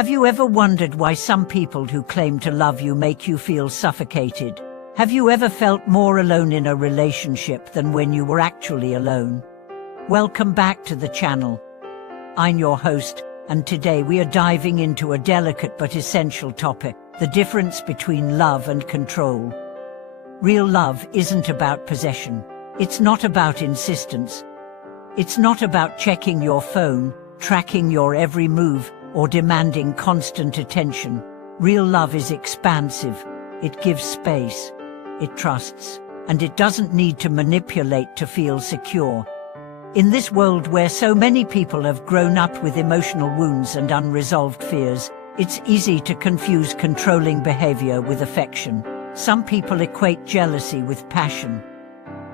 Have you ever wondered why some people who claim to love you make you feel suffocated? Have you ever felt more alone in a relationship than when you were actually alone? Welcome back to the channel. I'm your host, and today we are diving into a delicate but essential topic: the difference between love and control. Real love isn't about possession. It's not about insistence. It's not about checking your phone, tracking your every move, or demanding constant attention. Real love is expansive. It gives space. It trusts. And it doesn't need to manipulate to feel secure. In this world where so many people have grown up with emotional wounds and unresolved fears, it's easy to confuse controlling behavior with affection. Some people equate jealousy with passion.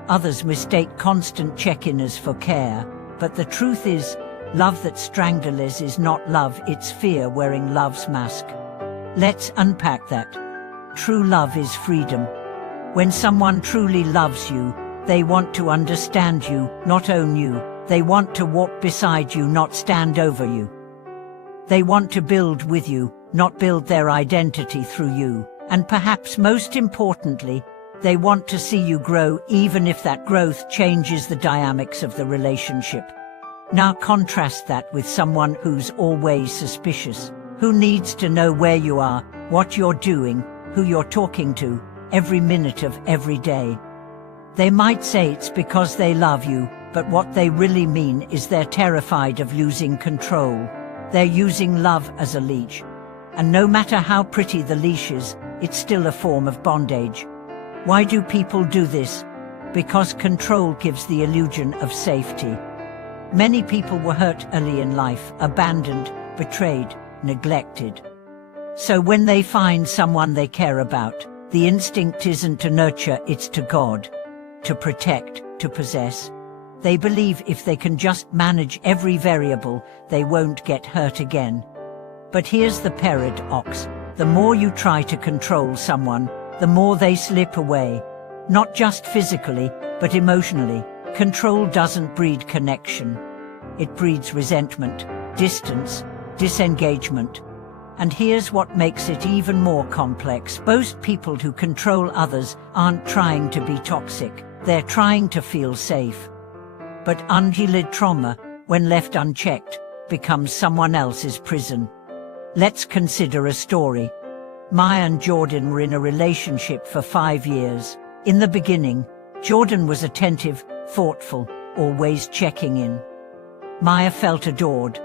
Others mistake constant check-ins for care. But the truth is, love that strangles is not love, it's fear wearing love's mask. Let's unpack that. True love is freedom. When someone truly loves you, they want to understand you, not own you. They want to walk beside you, not stand over you. They want to build with you, not build their identity through you. And perhaps most importantly, they want to see you grow, even if that growth changes the dynamics of the relationship. Now contrast that with someone who's always suspicious, who needs to know where you are, what you're doing, who you're talking to, every minute of every day. They might say it's because they love you, but what they really mean is they're terrified of losing control. They're using love as a leash. And no matter how pretty the leash is, it's still a form of bondage. Why do people do this? Because control gives the illusion of safety. Many people were hurt early in life, abandoned, betrayed, neglected. So when they find someone they care about, the instinct isn't to nurture, it's to guard, to protect, to possess. They believe if they can just manage every variable, they won't get hurt again. But here's the paradox: the more you try to control someone, the more they slip away. Not just physically, but emotionally. Control doesn't breed connection. It breeds resentment, distance, disengagement. And here's what makes it even more complex: most people who control others aren't trying to be toxic, they're trying to feel safe. But unhealed trauma, when left unchecked, becomes someone else's prison. Let's consider a story. Maya and Jordan were in a relationship for 5 years. In the beginning, Jordan was attentive, thoughtful, always checking in. Maya felt adored.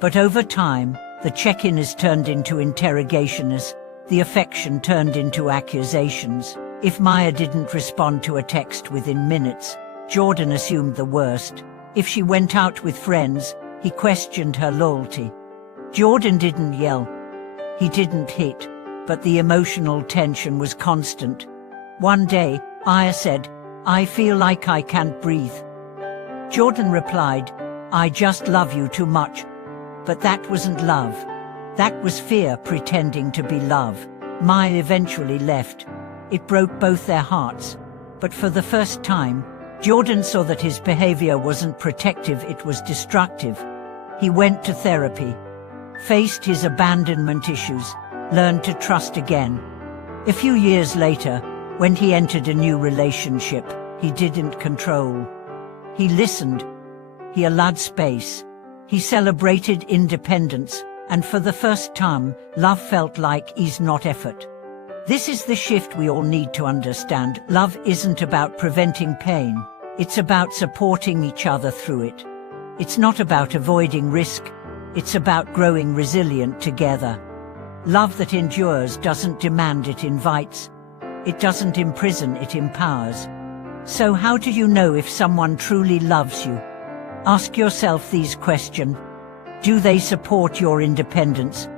But over time, the check-in has turned into interrogations, the affection turned into accusations. If Maya didn't respond to a text within minutes, Jordan assumed the worst. If she went out with friends, he questioned her loyalty. Jordan didn't yell. He didn't hit. But the emotional tension was constant. One day, Maya said, "I feel like I can't breathe." Jordan replied, "I just love you too much." But that wasn't love. That was fear pretending to be love. Maya eventually left. It broke both their hearts. But for the first time, Jordan saw that his behavior wasn't protective, it was destructive. He went to therapy, faced his abandonment issues, learned to trust again. A few years later, when he entered a new relationship, he didn't control. He listened. He allowed space. He celebrated independence, and for the first time, love felt like ease, not effort. This is the shift we all need to understand. Love isn't about preventing pain. It's about supporting each other through it. It's not about avoiding risk. It's about growing resilient together. Love that endures doesn't demand, it invites. It doesn't imprison, it empowers. So how do you know if someone truly loves you? Ask yourself these questions. Do they support your independence?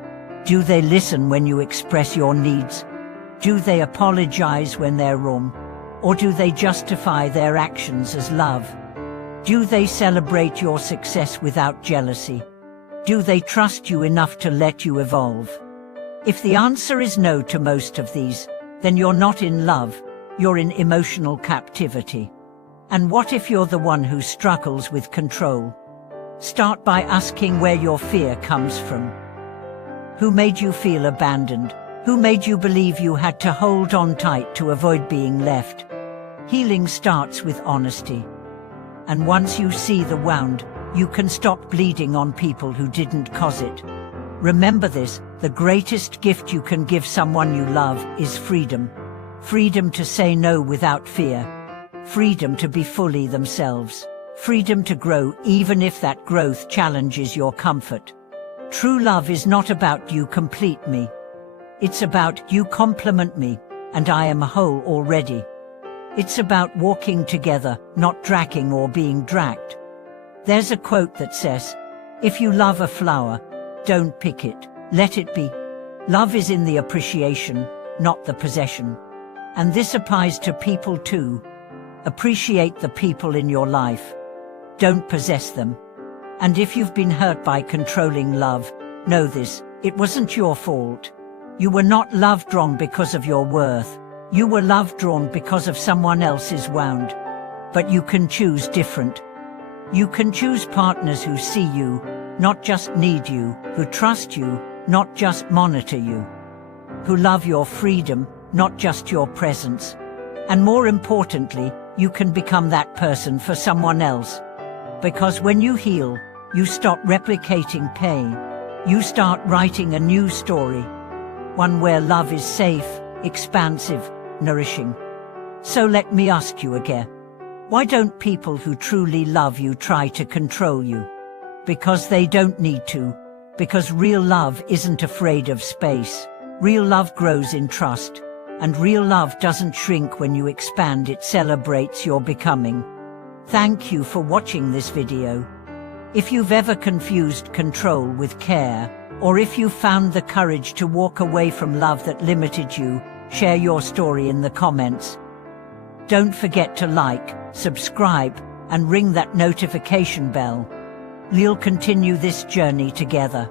Do they listen when you express your needs? Do they apologize when they're wrong? Or do they justify their actions as love? Do they celebrate your success without jealousy? Do they trust you enough to let you evolve? If the answer is no to most of these, then you're not in love, you're in emotional captivity. And what if you're the one who struggles with control? Start by asking where your fear comes from. Who made you feel abandoned? Who made you believe you had to hold on tight to avoid being left? Healing starts with honesty. And once you see the wound, you can stop bleeding on people who didn't cause it. Remember this, the greatest gift you can give someone you love is freedom. Freedom to say no without fear. Freedom to be fully themselves. Freedom to grow even if that growth challenges your comfort. True love is not about you complete me. It's about you complement me, and I am whole already. It's about walking together, not dragging or being dragged. There's a quote that says, "If you love a flower, don't pick it, let it be." Love is in the appreciation, not the possession. And this applies to people too. Appreciate the people in your life. Don't possess them. And if you've been hurt by controlling love, know this, it wasn't your fault. You were not loved wrong because of your worth. You were loved wrong because of someone else's wound. But you can choose different. You can choose partners who see you, not just need you, who trust you, not just monitor you, who love your freedom, not just your presence. And more importantly, you can become that person for someone else. Because when you heal, you stop replicating pain. You start writing a new story. One where love is safe, expansive, nourishing. So let me ask you again. Why don't people who truly love you try to control you? Because they don't need to. Because real love isn't afraid of space. Real love grows in trust. And real love doesn't shrink when you expand, it celebrates your becoming. Thank you for watching this video. If you've ever confused control with care, or if you found the courage to walk away from love that limited you, share your story in the comments. Don't forget to like, subscribe, and ring that notification bell. We'll continue this journey together.